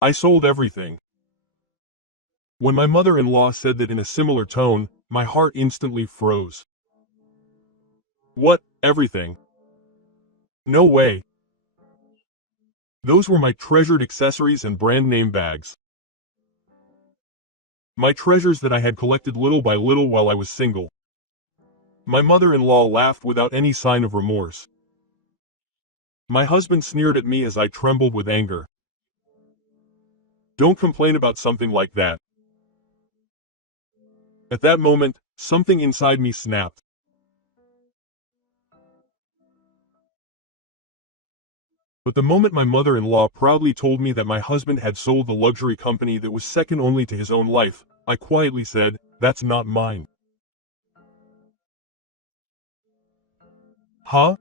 I sold everything. When my mother-in-law said that in a similar tone, my heart instantly froze. What, everything? No way. Those were my treasured accessories and brand-name bags. My treasures that I had collected little by little while I was single. My mother-in-law laughed without any sign of remorse. My husband sneered at me as I trembled with anger. Don't complain about something like that. At that moment, something inside me snapped. But the moment my mother-in-law proudly told me that my husband had sold the luxury company that was second only to his own life, I quietly said, "That's not mine." Huh?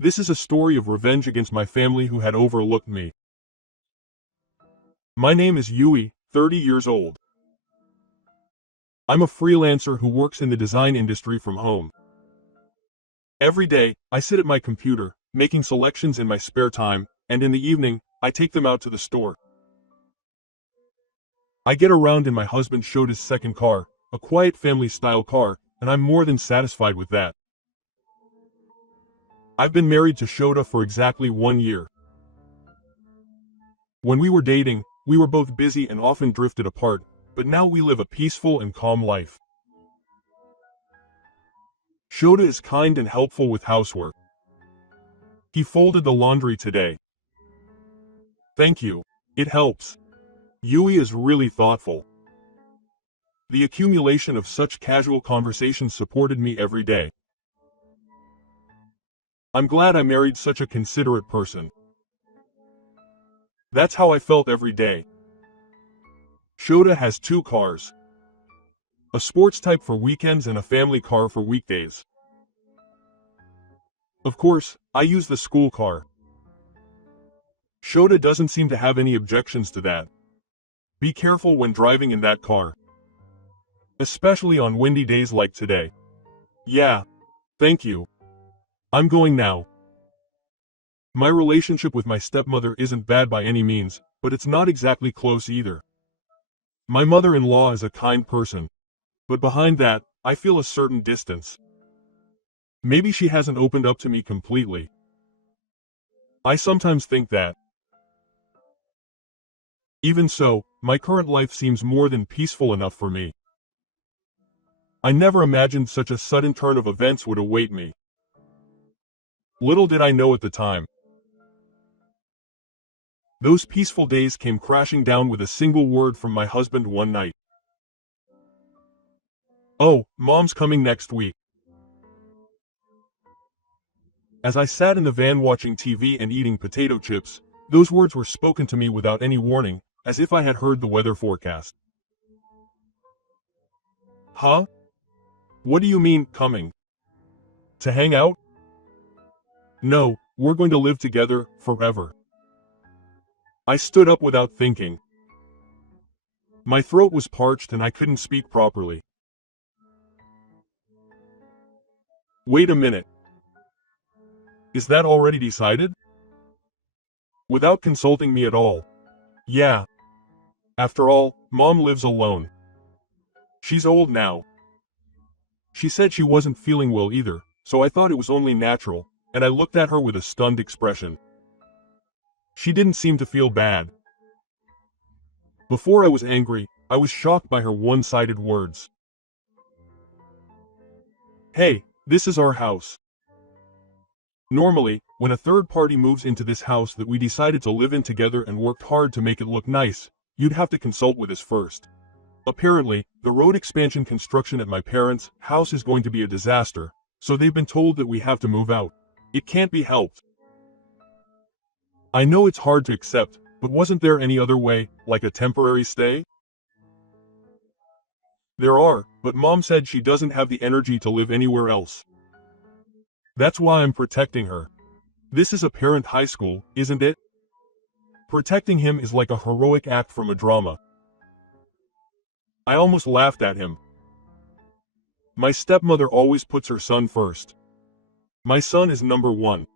This is a story of revenge against my family who had overlooked me. My name is Yui, 30 years old. I'm a freelancer who works in the design industry from home. Every day, I sit at my computer, making selections in my spare time, and in the evening, I take them out to the store. I get around in my husband Shota's second car, a quiet family-style car, and I'm more than satisfied with that. I've been married to Shota for exactly 1 year. When we were dating, we were both busy and often drifted apart, but now we live a peaceful and calm life. Shota is kind and helpful with housework. He folded the laundry today. Thank you. It helps. Yui is really thoughtful. The accumulation of such casual conversations supported me every day. I'm glad I married such a considerate person. That's how I felt every day. Shota has 2 cars. A sports type for weekends and a family car for weekdays. Of course, I use the school car. Shota doesn't seem to have any objections to that. Be careful when driving in that car. Especially on windy days like today. Yeah. Thank you. I'm going now. My relationship with my stepmother isn't bad by any means, but it's not exactly close either. My mother-in-law is a kind person. But behind that, I feel a certain distance. Maybe she hasn't opened up to me completely. I sometimes think that. Even so, my current life seems more than peaceful enough for me. I never imagined such a sudden turn of events would await me. Little did I know at the time. Those peaceful days came crashing down with a single word from my husband one night. "Oh, Mom's coming next week." As I sat in the van watching TV and eating potato chips, those words were spoken to me without any warning, as if I had heard the weather forecast. Huh? What do you mean, coming? To hang out? No, we're going to live together, forever. I stood up without thinking. My throat was parched and I couldn't speak properly. Wait a minute. Is that already decided? Without consulting me at all. Yeah. After all, Mom lives alone. She's old now. She said she wasn't feeling well either, so I thought it was only natural, and I looked at her with a stunned expression. She didn't seem to feel bad. Before I was angry, I was shocked by her one-sided words. Hey, this is our house. Normally, when a third party moves into this house that we decided to live in together and worked hard to make it look nice, you'd have to consult with us first. Apparently, the road expansion construction at my parents' house is going to be a disaster, so they've been told that we have to move out. It can't be helped. I know it's hard to accept, but wasn't there any other way, like a temporary stay? There are, but Mom said she doesn't have the energy to live anywhere else. That's why I'm protecting her. This is a parent high school, isn't it? Protecting him is like a heroic act from a drama. I almost laughed at him. My stepmother always puts her son first. My son is number 1.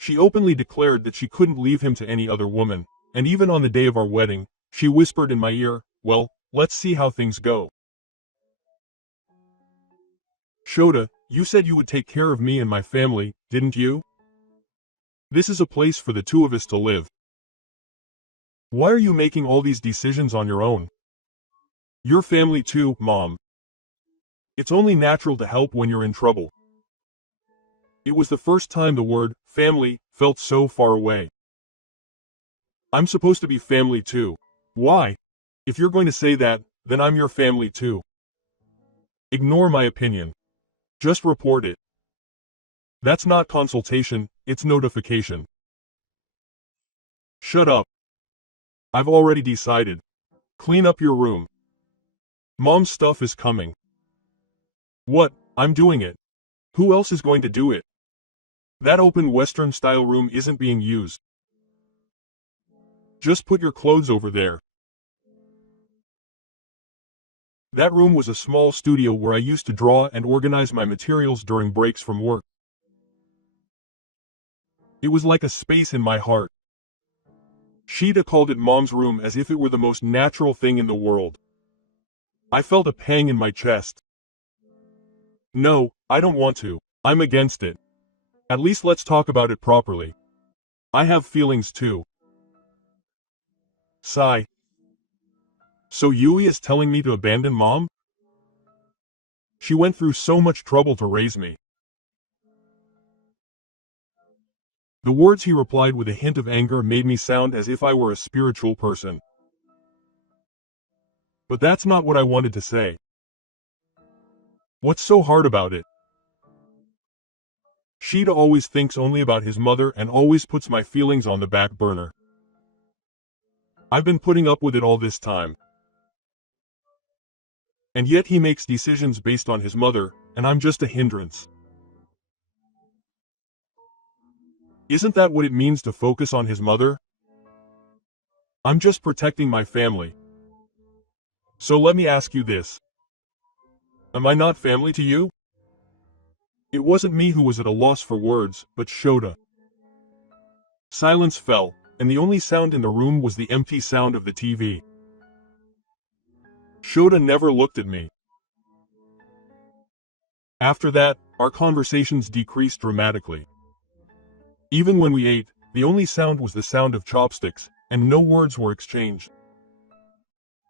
She openly declared that she couldn't leave him to any other woman, and even on the day of our wedding, she whispered in my ear, "Well, let's see how things go. Shota, you said you would take care of me and my family, didn't you? This is a place for the two of us to live. Why are you making all these decisions on your own? Your family too, Mom. It's only natural to help when you're in trouble." It was the first time the word family felt so far away. I'm supposed to be family too. Why? If you're going to say that, then I'm your family too. Ignore my opinion. Just report it. That's not consultation, it's notification. Shut up. I've already decided. Clean up your room. Mom's stuff is coming. What? I'm doing it. Who else is going to do it? That open Western-style room isn't being used. Just put your clothes over there. That room was a small studio where I used to draw and organize my materials during breaks from work. It was like a space in my heart. Sheeta called it Mom's room as if it were the most natural thing in the world. I felt a pang in my chest. No, I don't want to. I'm against it. At least let's talk about it properly. I have feelings too. Sigh. So Yui is telling me to abandon Mom? She went through so much trouble to raise me. The words he replied with a hint of anger made me sound as if I were a spiritual person. But that's not what I wanted to say. What's so hard about it? Sheeta always thinks only about his mother and always puts my feelings on the back burner. I've been putting up with it all this time. And yet he makes decisions based on his mother, and I'm just a hindrance. Isn't that what it means to focus on his mother? I'm just protecting my family. So let me ask you this. Am I not family to you? It wasn't me who was at a loss for words, but Shota. Silence fell, and the only sound in the room was the empty sound of the TV. Shota never looked at me. After that, our conversations decreased dramatically. Even when we ate, the only sound was the sound of chopsticks, and no words were exchanged.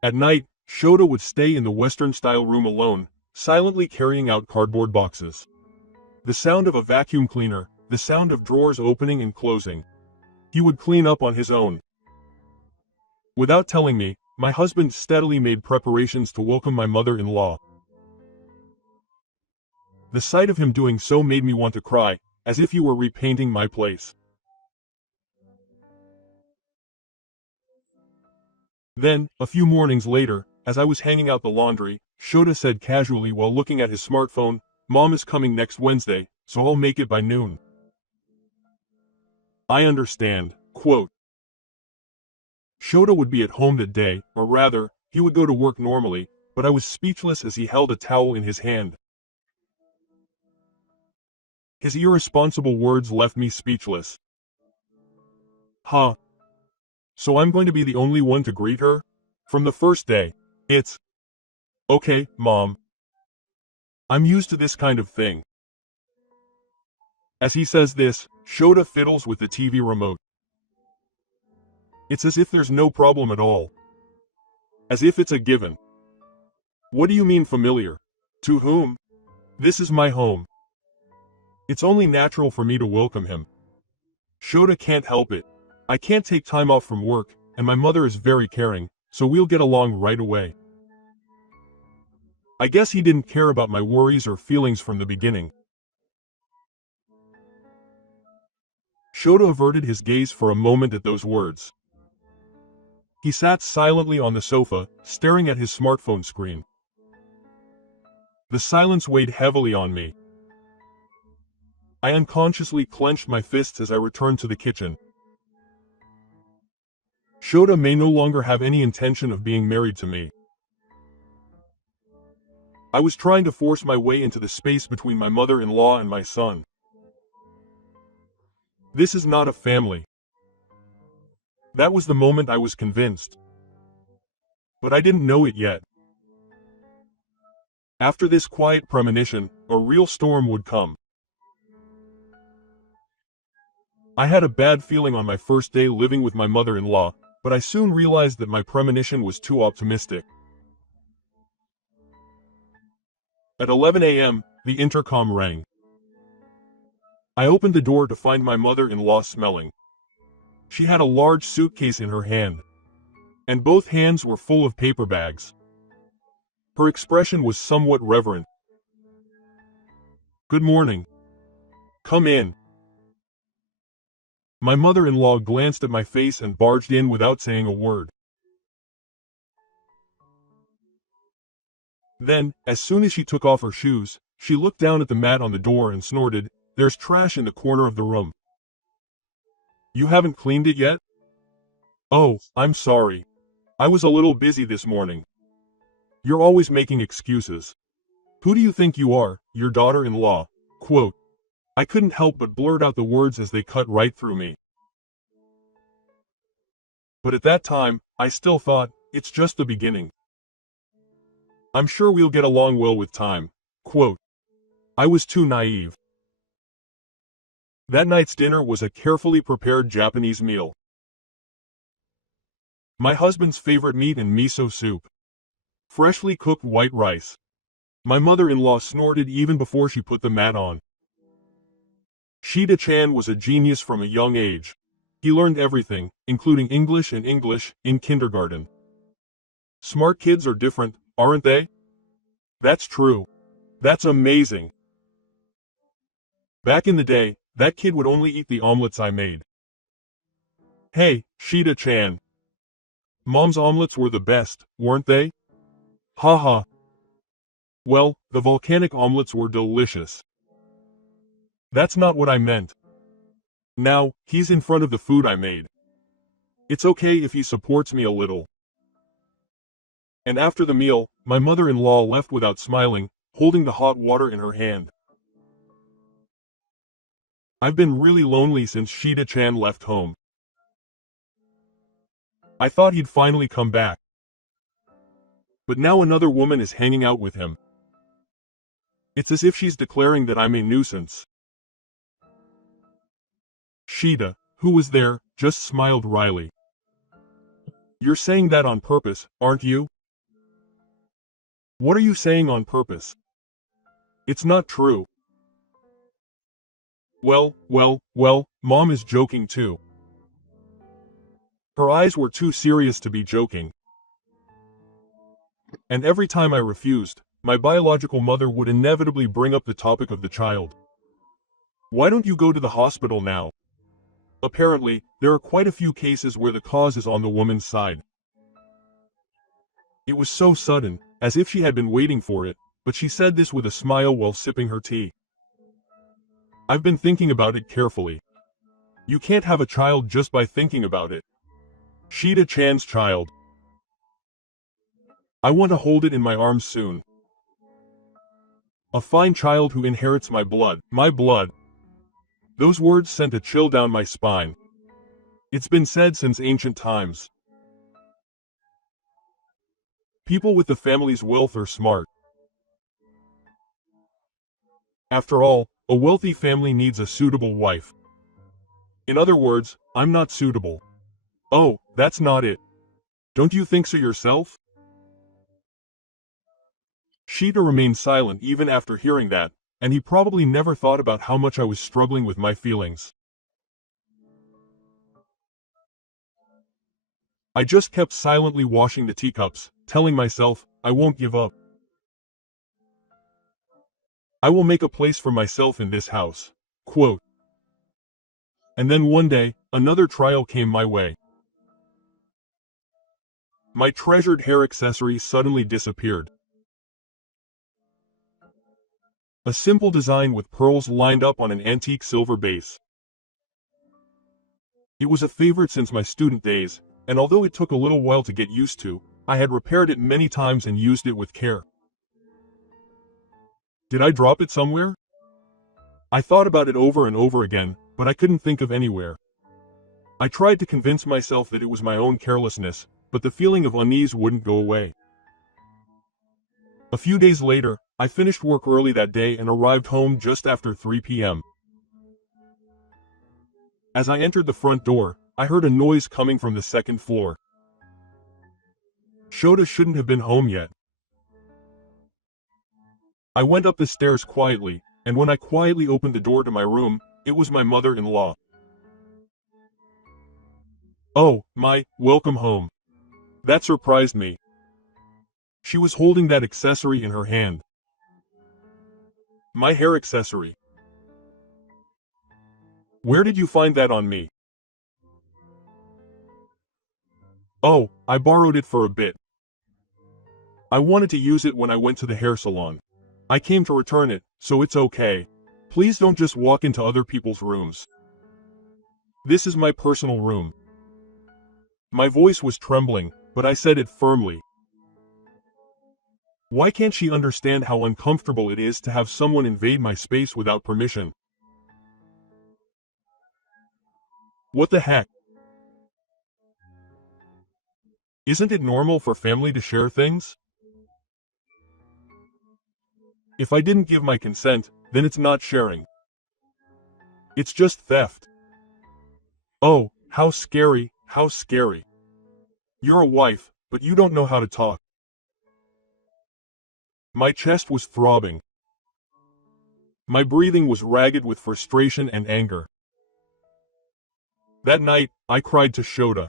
At night, Shota would stay in the Western-style room alone, silently carrying out cardboard boxes. The sound of a vacuum cleaner, the sound of drawers opening and closing. He would clean up on his own. Without telling me, my husband steadily made preparations to welcome my mother-in-law. The sight of him doing so made me want to cry, as if he were repainting my place. Then, a few mornings later, as I was hanging out the laundry, Shota said casually while looking at his smartphone, "Mom is coming next Wednesday, so I'll make it by noon." I understand. Quote. Shota would be at home that day, or rather, he would go to work normally, but I was speechless as he held a towel in his hand. His irresponsible words left me speechless. Huh. So I'm going to be the only one to greet her? From the first day. It's okay, Mom. I'm used to this kind of thing. As he says this, Shota fiddles with the TV remote. It's as if there's no problem at all. As if it's a given. What do you mean familiar? To whom? This is my home. It's only natural for me to welcome him. Shota can't help it. I can't take time off from work, and my mother is very caring, so we'll get along right away. I guess he didn't care about my worries or feelings from the beginning. Shota averted his gaze for a moment at those words. He sat silently on the sofa, staring at his smartphone screen. The silence weighed heavily on me. I unconsciously clenched my fists as I returned to the kitchen. Shota may no longer have any intention of being married to me. I was trying to force my way into the space between my mother-in-law and my son. This is not a family. That was the moment I was convinced. But I didn't know it yet. After this quiet premonition, a real storm would come. I had a bad feeling on my first day living with my mother-in-law, but I soon realized that my premonition was too optimistic. At 11 a.m., the intercom rang. I opened the door to find my mother-in-law smelling. She had a large suitcase in her hand, and both hands were full of paper bags. Her expression was somewhat reverent. "Good morning. Come in." My mother-in-law glanced at my face and barged in without saying a word. Then, as soon as she took off her shoes, she looked down at the mat on the door and snorted, "There's trash in the corner of the room. You haven't cleaned it yet?" "Oh, I'm sorry. I was a little busy this morning." "You're always making excuses. Who do you think you are, your daughter-in-law?" Quote. I couldn't help but blurt out the words as they cut right through me. But at that time, I still thought, it's just the beginning. I'm sure we'll get along well with time. Quote. I was too naive. That night's dinner was a carefully prepared Japanese meal. My husband's favorite meat and miso soup. Freshly cooked white rice. My mother-in-law snorted even before she put the mat on. Shida-chan was a genius from a young age. He learned everything, including English, in kindergarten. Smart kids are different, aren't they? That's true. That's amazing. Back in the day, that kid would only eat the omelets I made. Hey, Shida-chan. Mom's omelets were the best, weren't they? Haha. Well, the volcanic omelets were delicious. That's not what I meant. Now, he's in front of the food I made. It's okay if he supports me a little. And after the meal, my mother-in-law left without smiling, holding the hot water in her hand. I've been really lonely since Shida-chan left home. I thought he'd finally come back. But now another woman is hanging out with him. It's as if she's declaring that I'm a nuisance. Shida, who was there, just smiled wryly. You're saying that on purpose, aren't you? What are you saying on purpose? It's not true. Well, Mom is joking too. Her eyes were too serious to be joking. And every time I refused, my biological mother would inevitably bring up the topic of the child. Why don't you go to the hospital now? Apparently, there are quite a few cases where the cause is on the woman's side. It was so sudden, as if she had been waiting for it, but she said this with a smile while sipping her tea. I've been thinking about it carefully. You can't have a child just by thinking about it. Shida-chan's child. I want to hold it in my arms soon. A fine child who inherits my blood. Those words sent a chill down my spine. It's been said since ancient times. People with the family's wealth are smart. After all, a wealthy family needs a suitable wife. In other words, I'm not suitable. Oh, that's not it. Don't you think so yourself? Shida remained silent even after hearing that, and he probably never thought about how much I was struggling with my feelings. I just kept silently washing the teacups, telling myself, I won't give up. I will make a place for myself in this house. Quote. And then one day, another trial came my way. My treasured hair accessory suddenly disappeared. A simple design with pearls lined up on an antique silver base. It was a favorite since my student days, and although it took a little while to get used to, I had repaired it many times and used it with care. Did I drop it somewhere? I thought about it over and over again, but I couldn't think of anywhere. I tried to convince myself that it was my own carelessness, but the feeling of unease wouldn't go away. A few days later, I finished work early that day and arrived home just after 3 p.m. As I entered the front door, I heard a noise coming from the second floor. Shota shouldn't have been home yet. I went up the stairs quietly, and when I quietly opened the door to my room, it was my mother-in-law. "Oh, welcome home." That surprised me. She was holding that accessory in her hand. My hair accessory. "Where did you find that on me?" "Oh, I borrowed it for a bit. I wanted to use it when I went to the hair salon. I came to return it, so it's okay. Please don't just walk into other people's rooms. This is my personal room." My voice was trembling, but I said it firmly. Why can't she understand how uncomfortable it is to have someone invade my space without permission? What the heck? Isn't it normal for family to share things? If I didn't give my consent, then it's not sharing. It's just theft. Oh, how scary, how scary. You're a wife, but you don't know how to talk. My chest was throbbing. My breathing was ragged with frustration and anger. That night, I cried to Shota.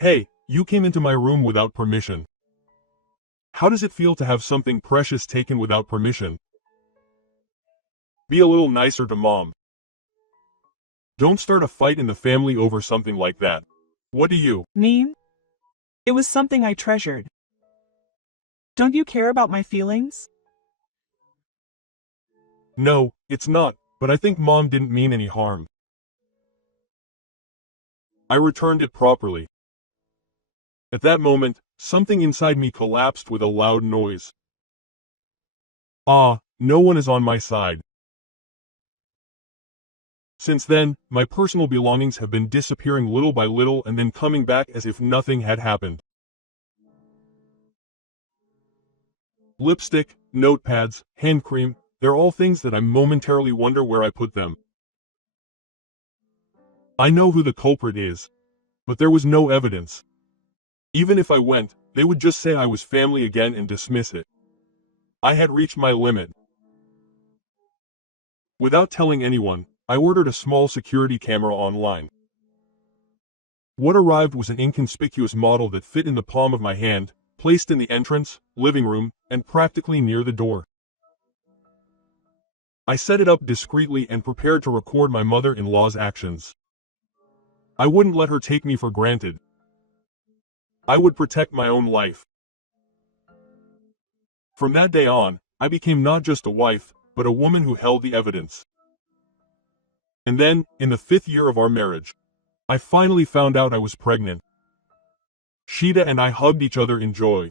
"Hey, you came into my room without permission. How does it feel to have something precious taken without permission? Be a little nicer to Mom. Don't start a fight in the family over something like that. What do you mean? It was something I treasured. Don't you care about my feelings?" No, it's not, but I think Mom didn't mean any harm. I returned it properly. At that moment, something inside me collapsed with a loud noise. No one is on my side. Since then, my personal belongings have been disappearing little by little and then coming back as if nothing had happened. Lipstick, notepads, hand cream, they're all things that I momentarily wonder where I put them. I know who the culprit is, but there was no evidence. Even if I went, they would just say I was family again and dismiss it. I had reached my limit. Without telling anyone, I ordered a small security camera online. What arrived was an inconspicuous model that fit in the palm of my hand, placed in the entrance, living room, and practically near the door. I set it up discreetly and prepared to record my mother-in-law's actions. I wouldn't let her take me for granted. I would protect my own life. From that day on, I became not just a wife, but a woman who held the evidence. And then, in the 5th year of our marriage, I finally found out I was pregnant. Shita and I hugged each other in joy.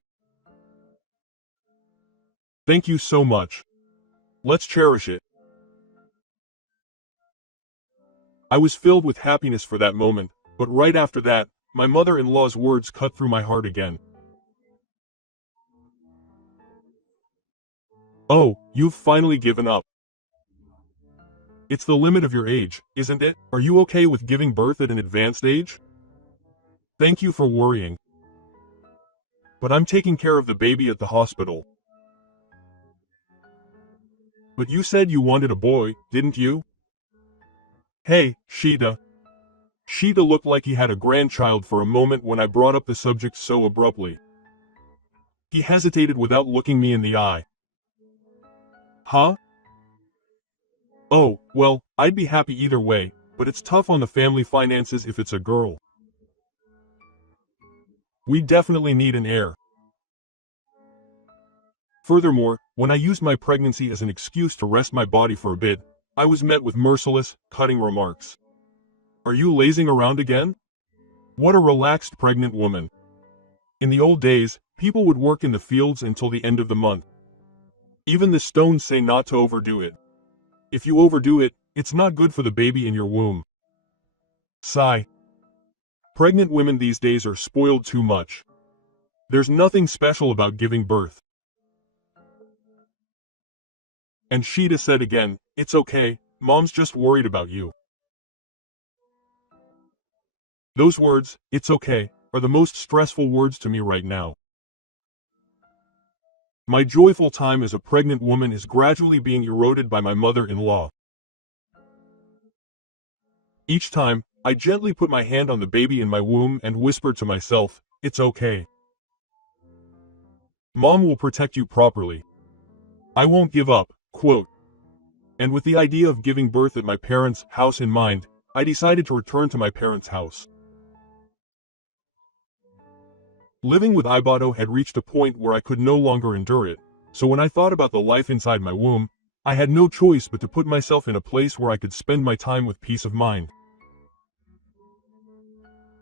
Thank you so much. Let's cherish it. I was filled with happiness for that moment, but right after that, my mother-in-law's words cut through my heart again. "Oh, you've finally given up. It's the limit of your age, isn't it? Are you okay with giving birth at an advanced age? Thank you for worrying. But I'm taking care of the baby at the hospital." "But you said you wanted a boy, didn't you?" "Hey, Shita." Shita looked like he had a grandchild for a moment when I brought up the subject so abruptly. He hesitated without looking me in the eye. "Huh? Oh, well, I'd be happy either way, but it's tough on the family finances if it's a girl. We definitely need an heir. Furthermore, when I used my pregnancy as an excuse to rest my body for a bit, I was met with merciless, cutting remarks. Are you lazing around again? What a relaxed pregnant woman. In the old days, people would work in the fields until the end of the month. Even the stones say not to overdo it. If you overdo it, It's not good for the baby in your womb. Sigh. Pregnant women these days are spoiled too much. There's nothing special about giving birth. And Sheeta said again, "It's okay, Mom's just worried about you." Those words, "it's okay," are the most stressful words to me right now. My joyful time as a pregnant woman is gradually being eroded by my mother-in-law. Each time, I gently put my hand on the baby in my womb and whisper to myself, "It's okay. Mom will protect you properly. I won't give up," quote. And with the idea of giving birth at my parents' house in mind, I decided to return to my parents' house. Living with Iboto had reached a point where I could no longer endure it, so when I thought about the life inside my womb, I had no choice but to put myself in a place where I could spend my time with peace of mind.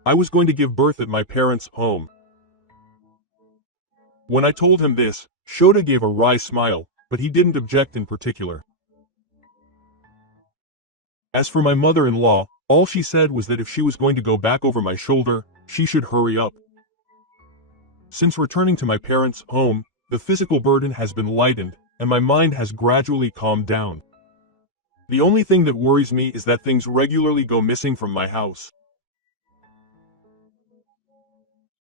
I was going to give birth at my parents' home. When I told him this, Shota gave a wry smile, but he didn't object in particular. As for my mother-in-law, all she said was that if she was going to go back over my shoulder, she should hurry up. Since returning to my parents' home, the physical burden has been lightened, and my mind has gradually calmed down. The only thing that worries me is that things regularly go missing from my house.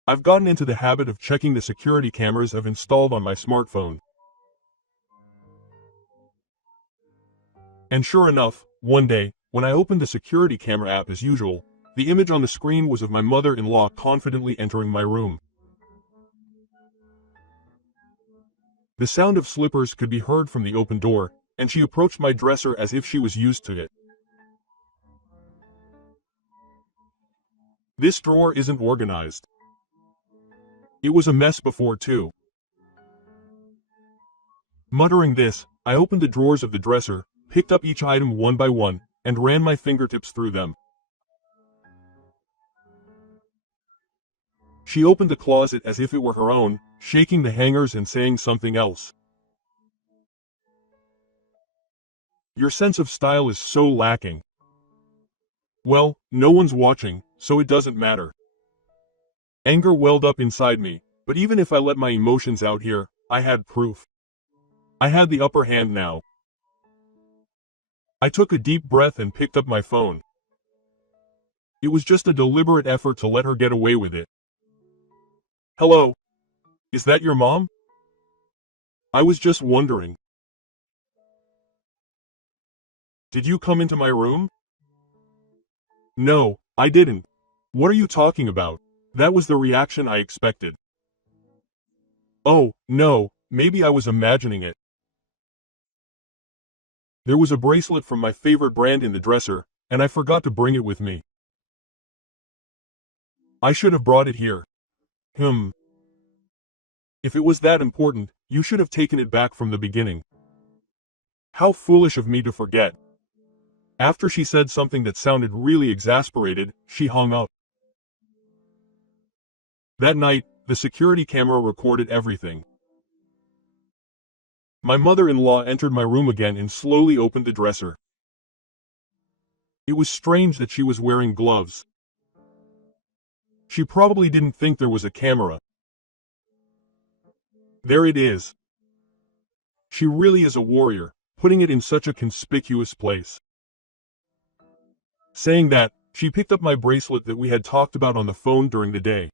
I've gotten into the habit of checking the security cameras I've installed on my smartphone. And sure enough, one day, when I opened the security camera app as usual, the image on the screen was of my mother-in-law confidently entering my room. The sound of slippers could be heard from the open door, and she approached my dresser as if she was used to it. This drawer isn't organized. It was a mess before too. Muttering this, I opened the drawers of the dresser, picked up each item one by one, and ran my fingertips through them. She opened the closet as if it were her own, shaking the hangers and saying something else. "Your sense of style is so lacking." Well, no one's watching, so it doesn't matter. Anger welled up inside me, but even if I let my emotions out here, I had proof. I had the upper hand now. I took a deep breath and picked up my phone. It was just a deliberate effort to let her get away with it. "Hello? Is that your mom? I was just wondering. Did you come into my room?" "No, I didn't. What are you talking about?" That was the reaction I expected. "Oh, no, maybe I was imagining it." There was a bracelet from my favorite brand in the dresser, and I forgot to bring it with me. I should have brought it here. If it was that important, you should have taken it back from the beginning. How foolish of me to forget. After she said something that sounded really exasperated, she hung up. That night, the security camera recorded everything. My mother-in-law entered my room again and slowly opened the dresser. It was strange that she was wearing gloves. She probably didn't think there was a camera. There it is. She really is a warrior, putting it in such a conspicuous place. Saying that, she picked up my bracelet that we had talked about on the phone during the day.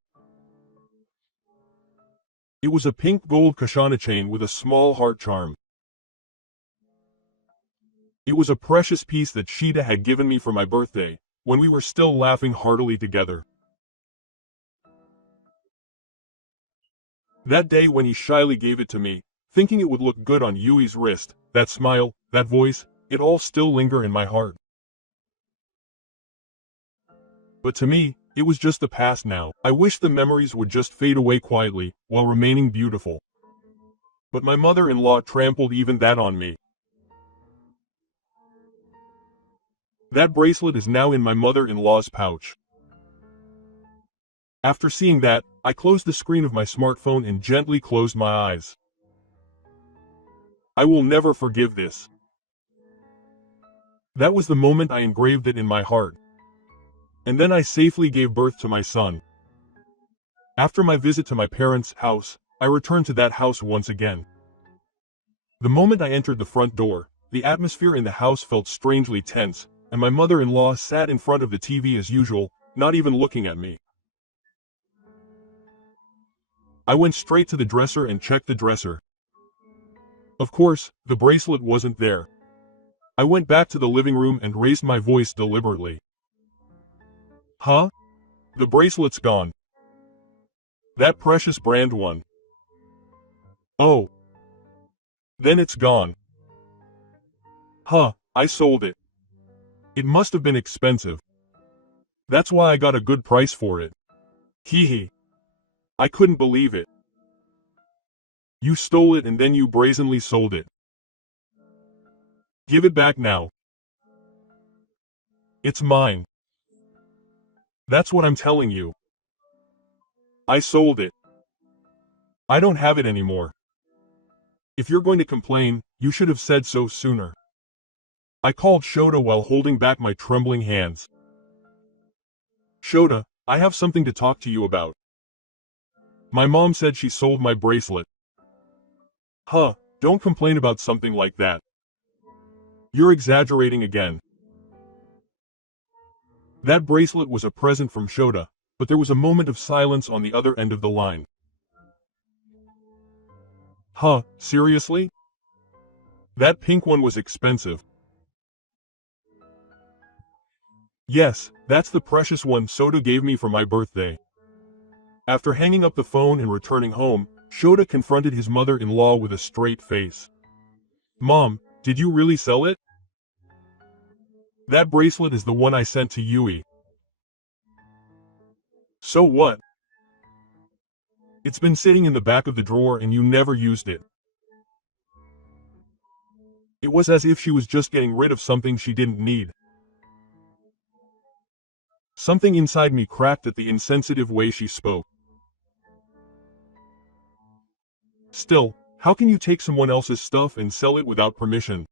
It was a pink gold Kashana chain with a small heart charm. It was a precious piece that Sheeta had given me for my birthday, when we were still laughing heartily together. That day when he shyly gave it to me, thinking it would look good on Yui's wrist, that smile, that voice, it all still linger in my heart. But to me, it was just the past now. I wish the memories would just fade away quietly, while remaining beautiful. But my mother-in-law trampled even that on me. That bracelet is now in my mother-in-law's pouch. After seeing that, I closed the screen of my smartphone and gently closed my eyes. I will never forgive this. That was the moment I engraved it in my heart. And then I safely gave birth to my son. After my visit to my parents' house, I returned to that house once again. The moment I entered the front door, the atmosphere in the house felt strangely tense, and my mother-in-law sat in front of the TV as usual, not even looking at me. I went straight to the dresser and checked the dresser. Of course, the bracelet wasn't there. I went back to the living room and raised my voice deliberately. Huh? The bracelet's gone. That precious brand one. Oh. Then it's gone. Huh, I sold it. It must have been expensive. That's why I got a good price for it. Hee hee. I couldn't believe it. You stole it and then you brazenly sold it. Give it back now. It's mine. That's what I'm telling you. I sold it. I don't have it anymore. If you're going to complain, you should have said so sooner. I called Shota while holding back my trembling hands. Shota, I have something to talk to you about. My mom said she sold my bracelet. Huh, don't complain about something like that. You're exaggerating again. That bracelet was a present from Shota, but there was a moment of silence on the other end of the line. Huh, seriously? That pink one was expensive. Yes, that's the precious one Shota gave me for my birthday. After hanging up the phone and returning home, Shota confronted his mother-in-law with a straight face. Mom, did you really sell it? That bracelet is the one I sent to Yui. So what? It's been sitting in the back of the drawer and you never used it. It was as if she was just getting rid of something she didn't need. Something inside me cracked at the insensitive way she spoke. Still, how can you take someone else's stuff and sell it without permission?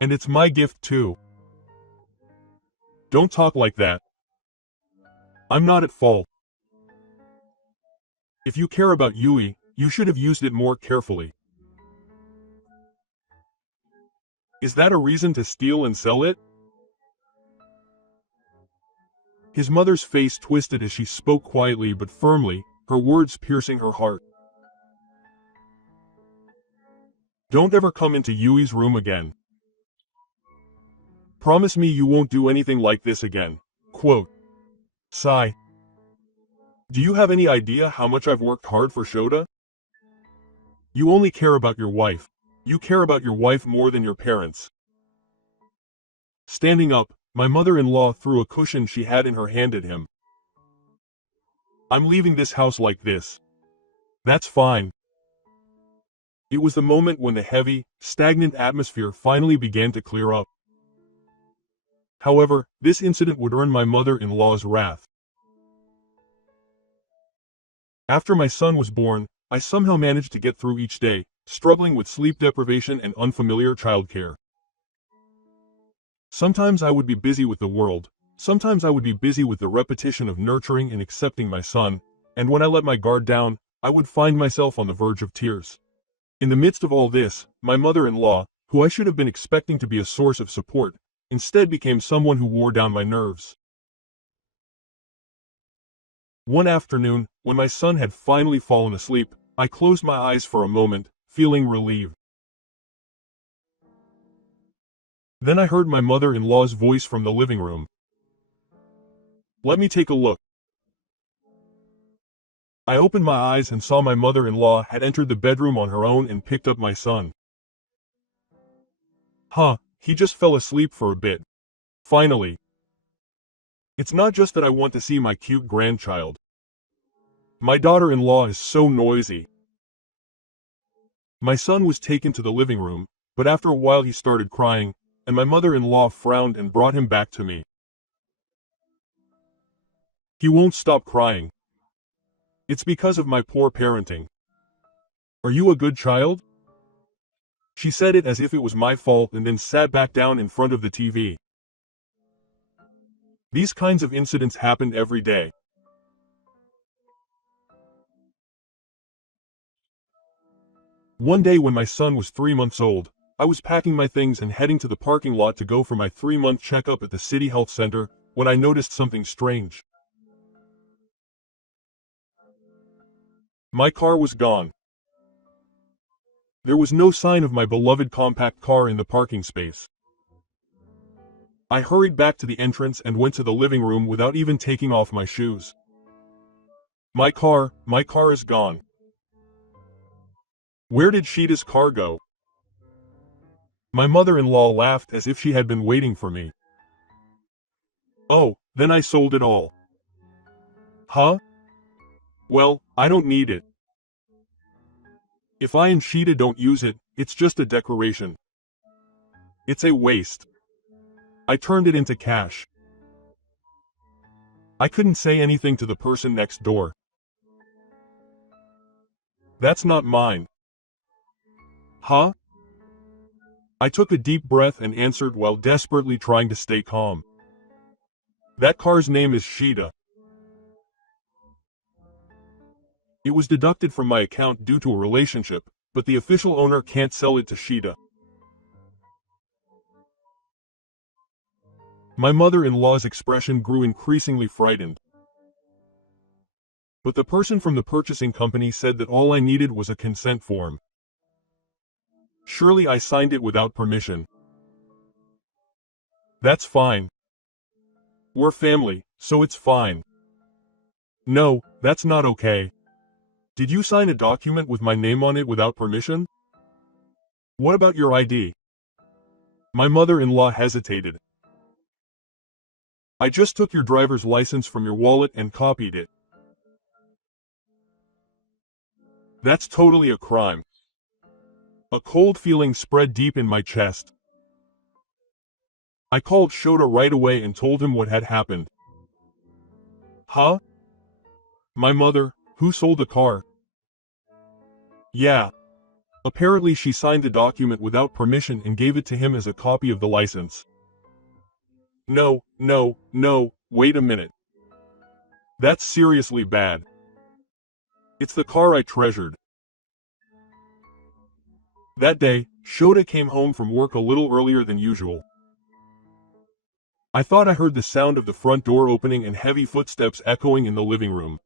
And it's my gift too. Don't talk like that. I'm not at fault. If you care about Yui, you should have used it more carefully. Is that a reason to steal and sell it? His mother's face twisted as she spoke quietly but firmly, her words piercing her heart. Don't ever come into Yui's room again. Promise me you won't do anything like this again. Quote. Sigh. Do you have any idea how much I've worked hard for Shota? You only care about your wife. You care about your wife more than your parents. Standing up, my mother-in-law threw a cushion she had in her hand at him. I'm leaving this house like this. That's fine. It was the moment when the heavy, stagnant atmosphere finally began to clear up. However, this incident would earn my mother-in-law's wrath. After my son was born, I somehow managed to get through each day, struggling with sleep deprivation and unfamiliar childcare. Sometimes I would be busy with the world, sometimes I would be busy with the repetition of nurturing and accepting my son, and when I let my guard down, I would find myself on the verge of tears. In the midst of all this, my mother-in-law, who I should have been expecting to be a source of support, instead became someone who wore down my nerves. One afternoon, when my son had finally fallen asleep, I closed my eyes for a moment, feeling relieved. Then I heard my mother-in-law's voice from the living room. Let me take a look. I opened my eyes and saw my mother-in-law had entered the bedroom on her own and picked up my son. Huh, he just fell asleep for a bit. Finally. It's not just that I want to see my cute grandchild. My daughter-in-law is so noisy. My son was taken to the living room, but after a while he started crying, and my mother-in-law frowned and brought him back to me. He won't stop crying. It's because of my poor parenting. Are you a good child? She said it as if it was my fault and then sat back down in front of the TV. These kinds of incidents happened every day. One day when my son was 3 months old, I was packing my things and heading to the parking lot to go for my 3-month checkup at the city health center when I noticed something strange. My car was gone. There was no sign of my beloved compact car in the parking space. I hurried back to the entrance and went to the living room without even taking off my shoes. My car is gone. Where did Sheeta's car go? My mother-in-law laughed as if she had been waiting for me. Oh, then I sold it all. Huh? Well, I don't need it. If I and Sheeta don't use it, it's just a decoration. It's a waste. I turned it into cash. I couldn't say anything to the person next door. That's not mine. Huh? I took a deep breath and answered while desperately trying to stay calm. That car's name is Sheeta. It was deducted from my account due to a relationship, but the official owner can't sell it to Sheeta. My mother-in-law's expression grew increasingly frightened. But the person from the purchasing company said that all I needed was a consent form. Surely I signed it without permission. That's fine. We're family, so it's fine. No, that's not okay. Did you sign a document with my name on it without permission? What about your ID? My mother-in-law hesitated. I just took your driver's license from your wallet and copied it. That's totally a crime. A cold feeling spread deep in my chest. I called Shota right away and told him what had happened. Huh? My mother, who sold the car? Yeah. Apparently she signed the document without permission and gave it to him as a copy of the license. No, wait a minute. That's seriously bad. It's the car I treasured. That day, Shota came home from work a little earlier than usual. I thought I heard the sound of the front door opening and heavy footsteps echoing in the living room.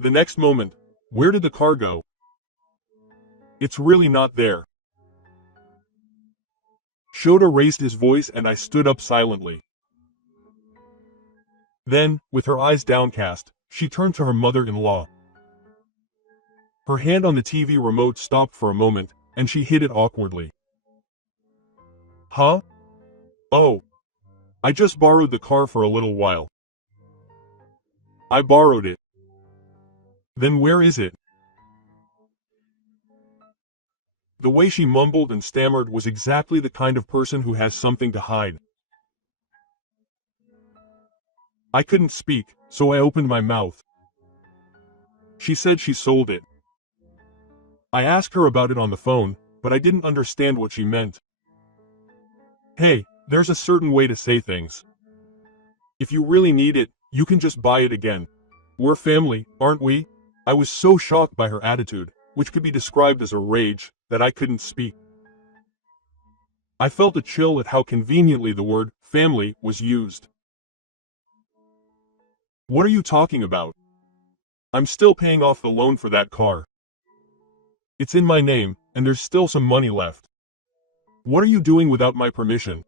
The next moment, where did the car go? It's really not there. Shota raised his voice and I stood up silently. Then, with her eyes downcast, she turned to her mother-in-law. Her hand on the TV remote stopped for a moment, and she hid it awkwardly. Huh? Oh. I just borrowed the car for a little while. I borrowed it. Then where is it? The way she mumbled and stammered was exactly the kind of person who has something to hide. I couldn't speak, so I opened my mouth. She said she sold it. I asked her about it on the phone, but I didn't understand what she meant. Hey, there's a certain way to say things. If you really need it, you can just buy it again. We're family, aren't we? I was so shocked by her attitude, which could be described as a rage, that I couldn't speak. I felt a chill at how conveniently the word family was used. What are you talking about? I'm still paying off the loan for that car. It's in my name, and there's still some money left. What are you doing without my permission?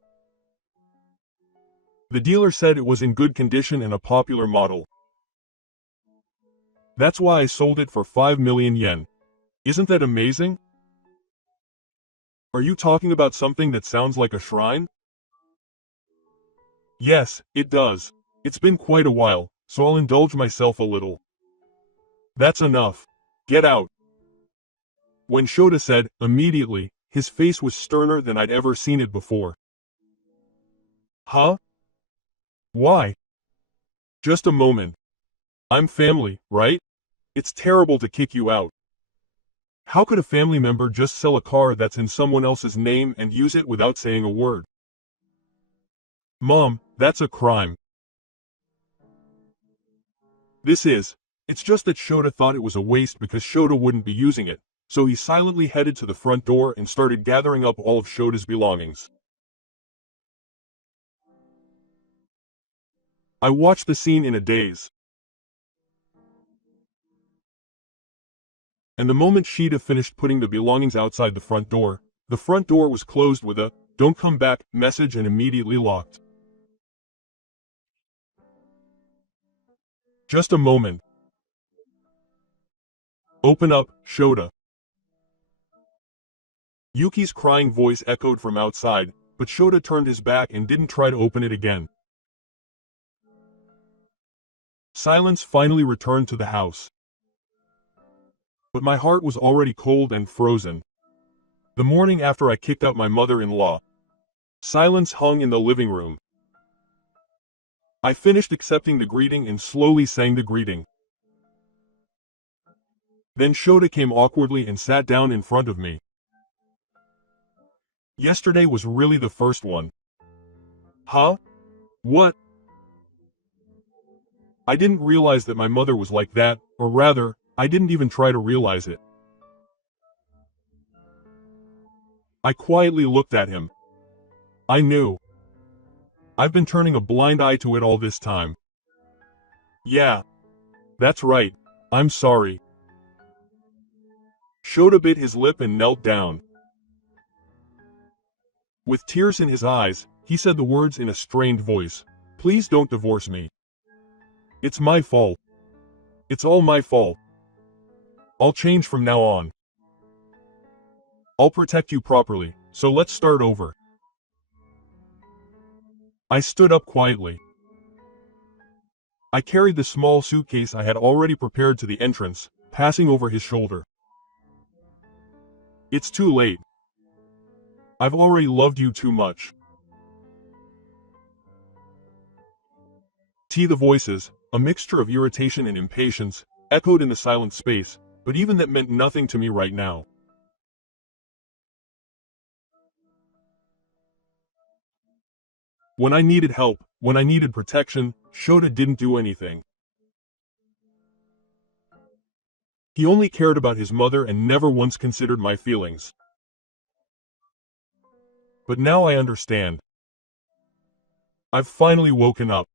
The dealer said it was in good condition and a popular model. That's why I sold it for 5 million yen. Isn't that amazing? Are you talking about something that sounds like a shrine? Yes, it does. It's been quite a while, so I'll indulge myself a little. That's enough. Get out. When Shota said, immediately, his face was sterner than I'd ever seen it before. Huh? Why? Just a moment. I'm family, right? It's terrible to kick you out. How could a family member just sell a car that's in someone else's name and use it without saying a word? Mom, that's a crime. It's just that Shota thought it was a waste because Shota wouldn't be using it, so he silently headed to the front door and started gathering up all of Shota's belongings. I watched the scene in a daze. And the moment Shita finished putting the belongings outside the front door was closed with a "Don't come back" message and immediately locked. Just a moment. Open up, Shota. Yuki's crying voice echoed from outside, but Shota turned his back and didn't try to open it again. Silence finally returned to the house. But my heart was already cold and frozen. The morning after I kicked out my mother-in-law, silence hung in the living room. I finished accepting the greeting and slowly sang the greeting. Then Shota came awkwardly and sat down in front of me. Yesterday was really the first one. Huh? What? I didn't realize that my mother was like that, or rather, I didn't even try to realize it. I quietly looked at him. I knew. I've been turning a blind eye to it all this time. Yeah. That's right. I'm sorry. Shota bit his lip and knelt down. With tears in his eyes, he said the words in a strained voice. Please don't divorce me. It's my fault. It's all my fault. I'll change from now on. I'll protect you properly, so let's start over. I stood up quietly. I carried the small suitcase I had already prepared to the entrance, passing over his shoulder. It's too late. I've already loved you too much. The voices, a mixture of irritation and impatience, echoed in the silent space, but even that meant nothing to me right now. When I needed help, when I needed protection, Shota didn't do anything. He only cared about his mother and never once considered my feelings. But now I understand. I've finally woken up.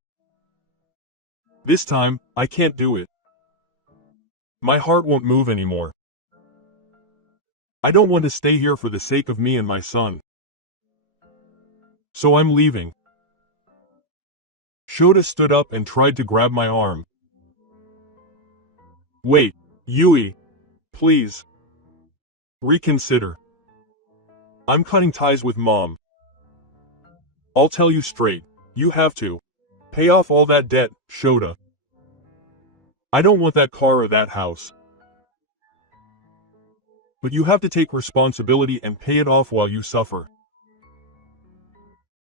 This time, I can't do it. My heart won't move anymore. I don't want to stay here for the sake of me and my son. So I'm leaving. Shota stood up and tried to grab my arm. Wait, Yui. Please. Reconsider. I'm cutting ties with Mom. I'll tell you straight, you have to pay off all that debt, Shota. I don't want that car or that house. But you have to take responsibility and pay it off while you suffer.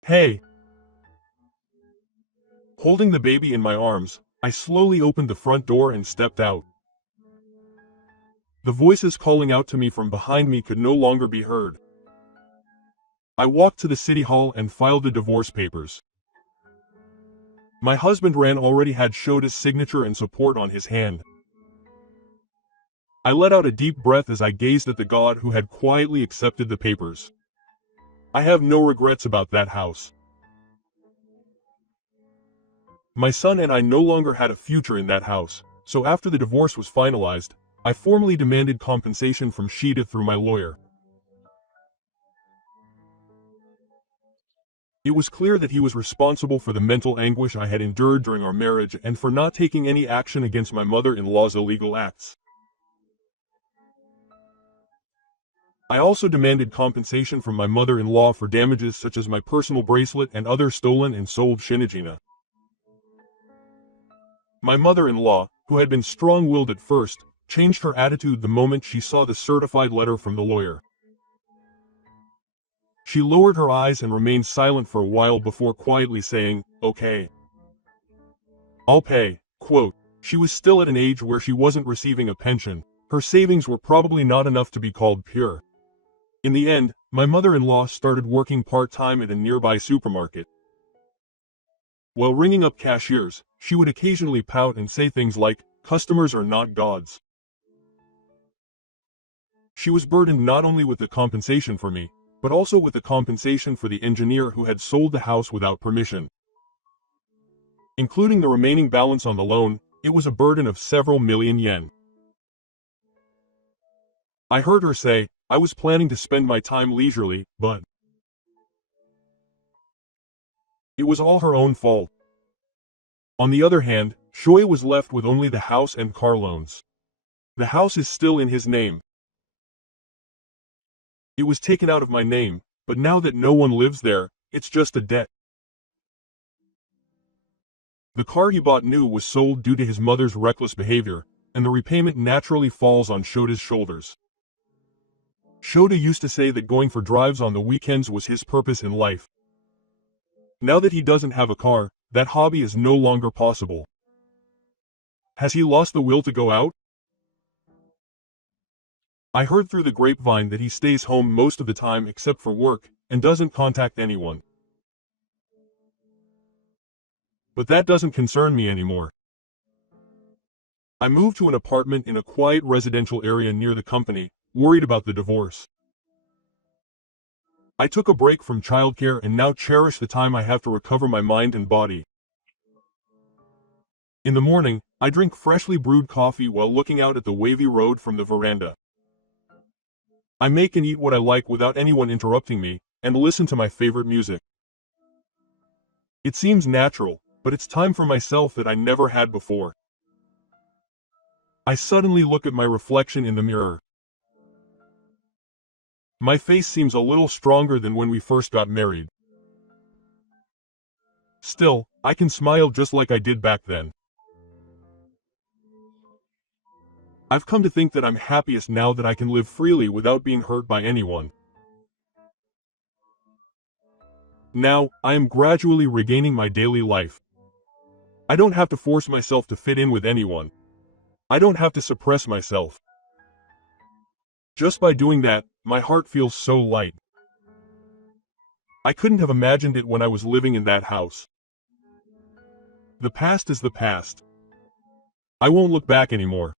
Hey. Holding the baby in my arms, I slowly opened the front door and stepped out. The voices calling out to me from behind me could no longer be heard. I walked to the city hall and filed the divorce papers. My husband Ran already had Shota's signature and support on his hand. I let out a deep breath as I gazed at the God who had quietly accepted the papers. I have no regrets about that house. My son and I no longer had a future in that house, so after the divorce was finalized, I formally demanded compensation from Shita through my lawyer. It was clear that he was responsible for the mental anguish I had endured during our marriage and for not taking any action against my mother-in-law's illegal acts. I also demanded compensation from my mother-in-law for damages such as my personal bracelet and other stolen and sold shinigina. My mother-in-law, who had been strong-willed at first, changed her attitude the moment she saw the certified letter from the lawyer. She lowered her eyes and remained silent for a while before quietly saying, "Okay. I'll pay." Quote, she was still at an age where she wasn't receiving a pension. Her savings were probably not enough to be called pure. In the end, my mother-in-law started working part-time at a nearby supermarket. While ringing up cashiers, she would occasionally pout and say things like, "Customers are not gods." She was burdened not only with the compensation for me, but also with the compensation for the engineer who had sold the house without permission. Including the remaining balance on the loan, it was a burden of several million yen. I heard her say, I was planning to spend my time leisurely, but it was all her own fault. On the other hand, Shoei was left with only the house and car loans. The house is still in his name. It was taken out of my name, but now that no one lives there, it's just a debt. The car he bought new was sold due to his mother's reckless behavior, and the repayment naturally falls on Shota's shoulders. Shota used to say that going for drives on the weekends was his purpose in life. Now that he doesn't have a car, that hobby is no longer possible. Has he lost the will to go out? I heard through the grapevine that he stays home most of the time except for work, and doesn't contact anyone. But that doesn't concern me anymore. I moved to an apartment in a quiet residential area near the company, worried about the divorce. I took a break from childcare and now cherish the time I have to recover my mind and body. In the morning, I drink freshly brewed coffee while looking out at the wavy road from the veranda. I make and eat what I like without anyone interrupting me, and listen to my favorite music. It seems natural, but it's time for myself that I never had before. I suddenly look at my reflection in the mirror. My face seems a little stronger than when we first got married. Still, I can smile just like I did back then. I've come to think that I'm happiest now that I can live freely without being hurt by anyone. Now, I am gradually regaining my daily life. I don't have to force myself to fit in with anyone. I don't have to suppress myself. Just by doing that, my heart feels so light. I couldn't have imagined it when I was living in that house. The past is the past. I won't look back anymore.